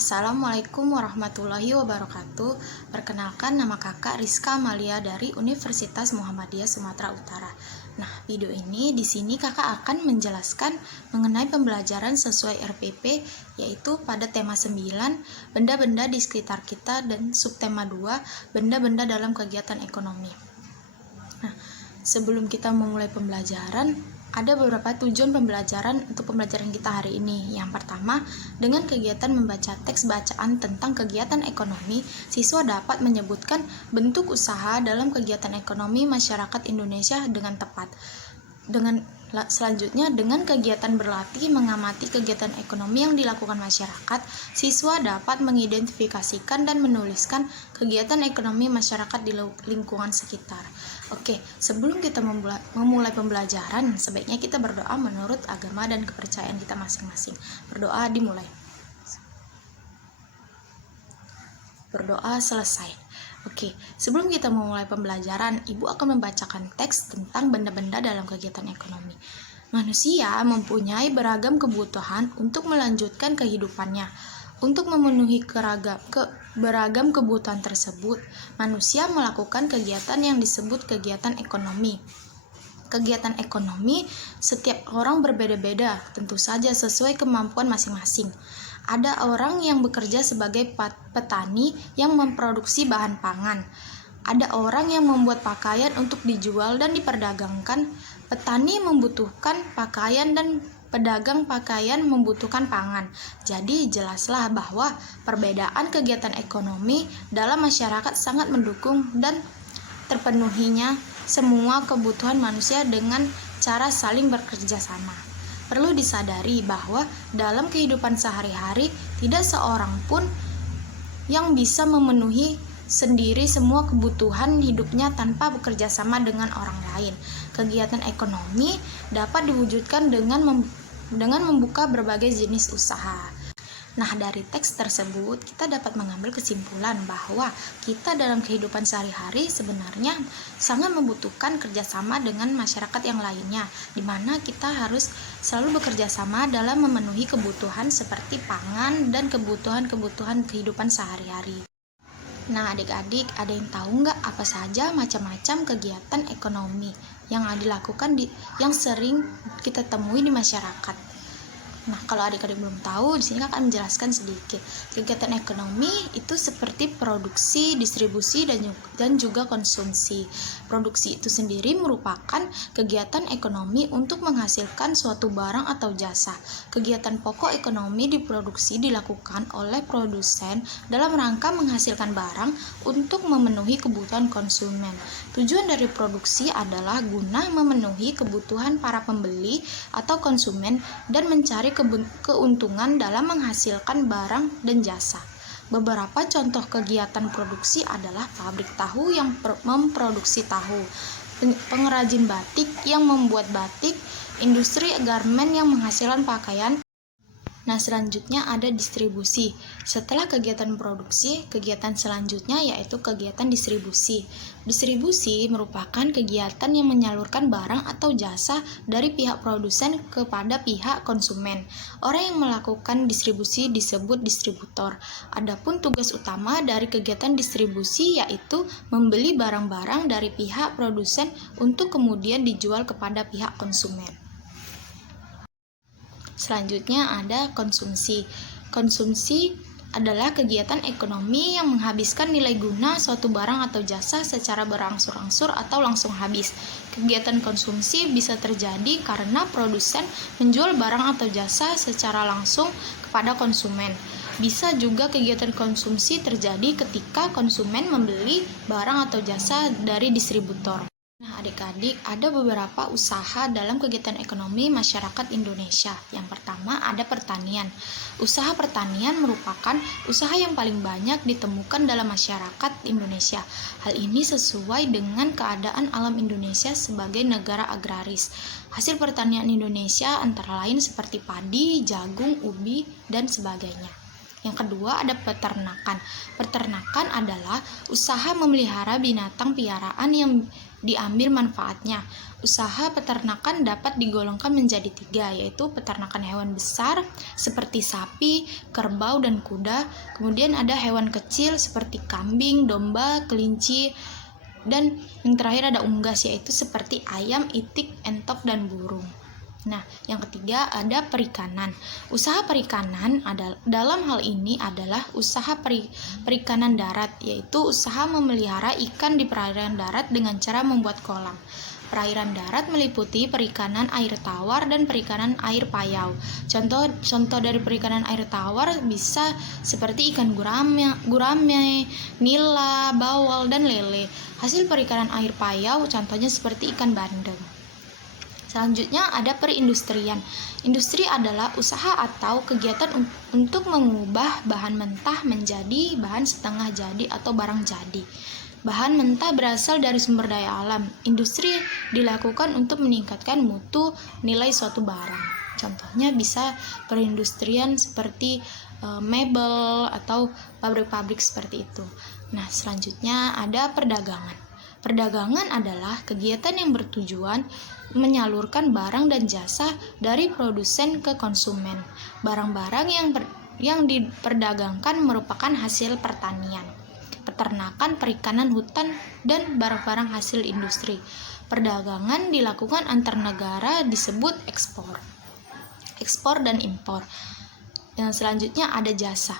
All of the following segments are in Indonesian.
Assalamualaikum warahmatullahi wabarakatuh. Perkenalkan, nama kakak Rizka Amalia dari Universitas Muhammadiyah Sumatera Utara. Nah, video ini di sini kakak akan menjelaskan mengenai pembelajaran sesuai RPP, yaitu pada tema 9, benda-benda di sekitar kita, dan subtema 2, benda-benda dalam kegiatan ekonomi. Nah, sebelum kita memulai pembelajaran, ada beberapa tujuan pembelajaran untuk pembelajaran kita hari ini. Yang pertama, dengan kegiatan membaca teks bacaan tentang kegiatan ekonomi, siswa dapat menyebutkan bentuk usaha dalam kegiatan ekonomi masyarakat Indonesia dengan tepat. Selanjutnya, dengan kegiatan berlatih mengamati kegiatan ekonomi yang dilakukan masyarakat, siswa dapat mengidentifikasikan dan menuliskan kegiatan ekonomi masyarakat di lingkungan sekitar. Oke, sebelum kita memulai pembelajaran, sebaiknya kita berdoa menurut agama dan kepercayaan kita masing-masing. Berdoa dimulai. Berdoa selesai. Oke, sebelum kita memulai pembelajaran, Ibu akan membacakan teks tentang benda-benda dalam kegiatan ekonomi. Manusia mempunyai beragam kebutuhan untuk melanjutkan kehidupannya. Untuk memenuhi beragam kebutuhan tersebut, manusia melakukan kegiatan yang disebut kegiatan ekonomi. Kegiatan ekonomi setiap orang berbeda-beda, tentu saja sesuai kemampuan masing-masing. Ada orang yang bekerja sebagai petani yang memproduksi bahan pangan. Ada orang yang membuat pakaian untuk dijual dan diperdagangkan. Petani membutuhkan pakaian dan pedagang pakaian membutuhkan pangan. Jadi jelaslah bahwa perbedaan kegiatan ekonomi dalam masyarakat sangat mendukung dan terpenuhinya semua kebutuhan manusia dengan cara saling bekerja sama. Perlu disadari bahwa dalam kehidupan sehari-hari tidak seorang pun yang bisa memenuhi sendiri semua kebutuhan hidupnya tanpa bekerja sama dengan orang lain. Kegiatan ekonomi dapat diwujudkan dengan membuka berbagai jenis usaha. Nah, dari teks tersebut kita dapat mengambil kesimpulan bahwa kita dalam kehidupan sehari-hari sebenarnya sangat membutuhkan kerjasama dengan masyarakat yang lainnya, di mana kita harus selalu bekerja sama dalam memenuhi kebutuhan seperti pangan dan kebutuhan-kebutuhan kehidupan sehari-hari. Nah, adik-adik, ada yang tahu nggak apa saja macam-macam kegiatan ekonomi yang dilakukan yang sering kita temui di masyarakat? Nah, kalau adik-adik belum tahu, di sini akan menjelaskan sedikit. Kegiatan ekonomi itu seperti produksi, distribusi, dan juga konsumsi. Produksi itu sendiri merupakan kegiatan ekonomi untuk menghasilkan suatu barang atau jasa. Kegiatan pokok ekonomi diproduksi dilakukan oleh produsen dalam rangka menghasilkan barang untuk memenuhi kebutuhan konsumen. Tujuan dari produksi adalah guna memenuhi kebutuhan para pembeli atau konsumen dan mencari keuntungan dalam menghasilkan barang dan jasa. Beberapa contoh kegiatan produksi adalah pabrik tahu yang memproduksi tahu, pengrajin batik yang membuat batik, industri garmen yang menghasilkan pakaian. Nah, selanjutnya ada distribusi. Setelah kegiatan produksi, kegiatan selanjutnya yaitu kegiatan distribusi. Distribusi merupakan kegiatan yang menyalurkan barang atau jasa dari pihak produsen kepada pihak konsumen. Orang yang melakukan distribusi disebut distributor. Adapun tugas utama dari kegiatan distribusi yaitu membeli barang-barang dari pihak produsen untuk kemudian dijual kepada pihak konsumen. Selanjutnya ada konsumsi. Konsumsi adalah kegiatan ekonomi yang menghabiskan nilai guna suatu barang atau jasa secara berangsur-angsur atau langsung habis. Kegiatan konsumsi bisa terjadi karena produsen menjual barang atau jasa secara langsung kepada konsumen. Bisa juga kegiatan konsumsi terjadi ketika konsumen membeli barang atau jasa dari distributor. Nah, adik-adik, ada beberapa usaha dalam kegiatan ekonomi masyarakat Indonesia. Yang pertama ada pertanian. Usaha pertanian merupakan usaha yang paling banyak ditemukan dalam masyarakat Indonesia. Hal ini sesuai dengan keadaan alam Indonesia sebagai negara agraris. Hasil pertanian Indonesia antara lain seperti padi, jagung, ubi, dan sebagainya. Yang kedua ada peternakan. Peternakan adalah usaha memelihara binatang piaraan diambil manfaatnya. Usaha peternakan dapat digolongkan menjadi 3, yaitu peternakan hewan besar seperti sapi, kerbau, dan kuda. Kemudian ada hewan kecil seperti kambing, domba, kelinci, dan yang terakhir ada unggas, yaitu seperti ayam, itik, entok, dan burung. Nah, yang ketiga ada perikanan. Usaha perikanan dalam hal ini adalah usaha perikanan darat, yaitu usaha memelihara ikan di perairan darat dengan cara membuat kolam. Perairan darat meliputi perikanan air tawar dan perikanan air payau. Contoh dari perikanan air tawar bisa seperti ikan gurame, nila, bawal, dan lele. Hasil perikanan air payau contohnya seperti ikan bandeng. Selanjutnya ada perindustrian. Industri adalah usaha atau kegiatan untuk mengubah bahan mentah menjadi bahan setengah jadi atau barang jadi. Bahan mentah berasal dari sumber daya alam. Industri dilakukan untuk meningkatkan mutu nilai suatu barang. Contohnya bisa perindustrian seperti mebel atau pabrik-pabrik seperti itu. Nah, selanjutnya ada perdagangan. Perdagangan adalah kegiatan yang bertujuan menyalurkan barang dan jasa dari produsen ke konsumen. Barang-barang yang diperdagangkan merupakan hasil pertanian, peternakan, perikanan, hutan, dan barang-barang hasil industri. Perdagangan dilakukan antar negara disebut ekspor dan impor. Yang selanjutnya ada jasa.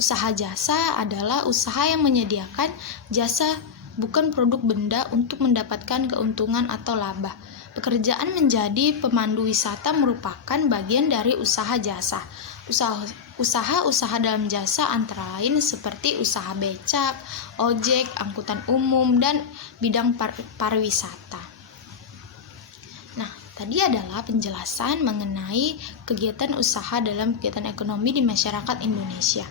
Usaha jasa adalah usaha yang menyediakan jasa bukan produk benda untuk mendapatkan keuntungan atau laba. Pekerjaan menjadi pemandu wisata merupakan bagian dari usaha jasa. Usaha dalam jasa antara lain seperti usaha becak, ojek, angkutan umum, dan bidang pariwisata. Nah, tadi adalah penjelasan mengenai kegiatan usaha dalam kegiatan ekonomi di masyarakat Indonesia.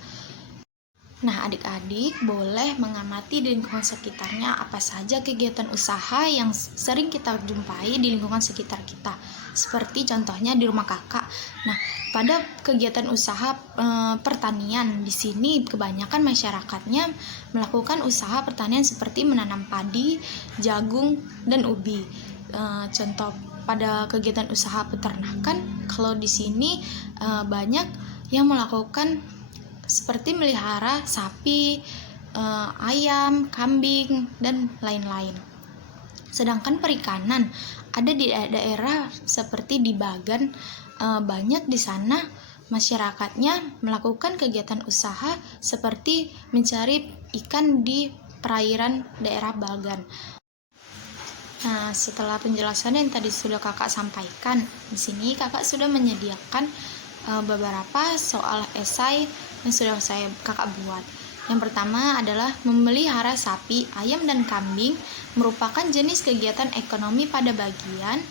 Nah, adik-adik boleh mengamati di lingkungan sekitarnya apa saja kegiatan usaha yang sering kita jumpai di lingkungan sekitar kita. Seperti contohnya di rumah kakak. Nah, pada kegiatan usaha pertanian di sini kebanyakan masyarakatnya melakukan usaha pertanian seperti menanam padi, jagung, dan ubi. Contoh pada kegiatan usaha peternakan, kalau di sini banyak yang melakukan seperti melihara sapi, ayam, kambing, dan lain-lain. Sedangkan perikanan ada di daerah seperti di Bagan, banyak di sana masyarakatnya melakukan kegiatan usaha seperti mencari ikan di perairan daerah Bagan. Nah, setelah penjelasan yang tadi sudah kakak sampaikan, di sini kakak sudah menyediakan beberapa soal esai yang sudah kakak buat. Yang pertama adalah memelihara sapi, ayam, dan kambing merupakan jenis kegiatan ekonomi pada bagian.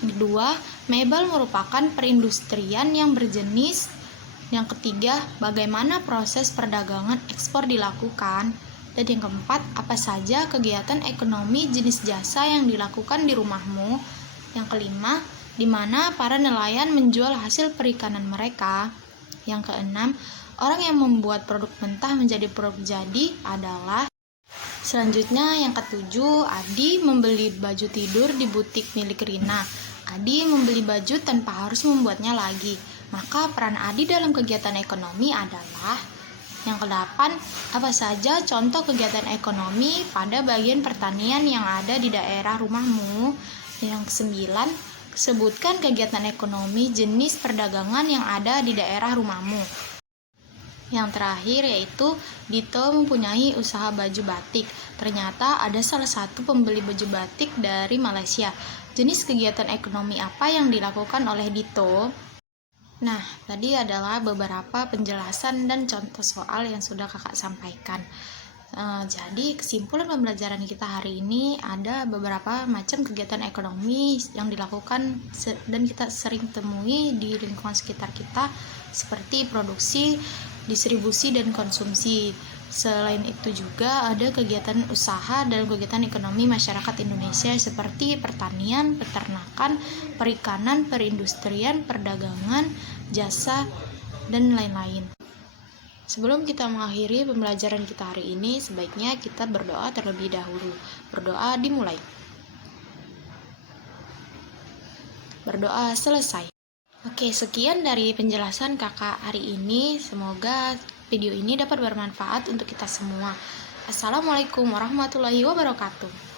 Kedua, mebel merupakan perindustrian yang berjenis. Yang ketiga, bagaimana proses perdagangan ekspor dilakukan. Dan yang keempat, apa saja kegiatan ekonomi jenis jasa yang dilakukan di rumahmu. Yang kelima, di mana para nelayan menjual hasil perikanan mereka. Yang keenam, orang yang membuat produk mentah menjadi produk jadi adalah. Selanjutnya yang ketujuh, Adi membeli baju tidur di butik milik Rina. Adi membeli baju tanpa harus membuatnya lagi. Maka peran Adi dalam kegiatan ekonomi adalah. Yang kedelapan, apa saja contoh kegiatan ekonomi pada bagian pertanian yang ada di daerah rumahmu. Yang kesembilan, sebutkan kegiatan ekonomi jenis perdagangan yang ada di daerah rumahmu. Yang terakhir yaitu Dito mempunyai usaha baju batik. Ternyata ada salah satu pembeli baju batik dari Malaysia. Jenis kegiatan ekonomi apa yang dilakukan oleh Dito? Nah, tadi adalah beberapa penjelasan dan contoh soal yang sudah kakak sampaikan. Jadi kesimpulan pembelajaran kita hari ini ada beberapa macam kegiatan ekonomi yang dilakukan dan kita sering temui di lingkungan sekitar kita seperti produksi, distribusi, dan konsumsi. Selain itu juga ada kegiatan usaha dalam kegiatan ekonomi masyarakat Indonesia seperti pertanian, peternakan, perikanan, perindustrian, perdagangan, jasa, dan lain-lain. Sebelum kita mengakhiri pembelajaran kita hari ini, sebaiknya kita berdoa terlebih dahulu. Berdoa dimulai. Berdoa selesai. Oke, sekian dari penjelasan kakak hari ini. Semoga video ini dapat bermanfaat untuk kita semua. Assalamualaikum warahmatullahi wabarakatuh.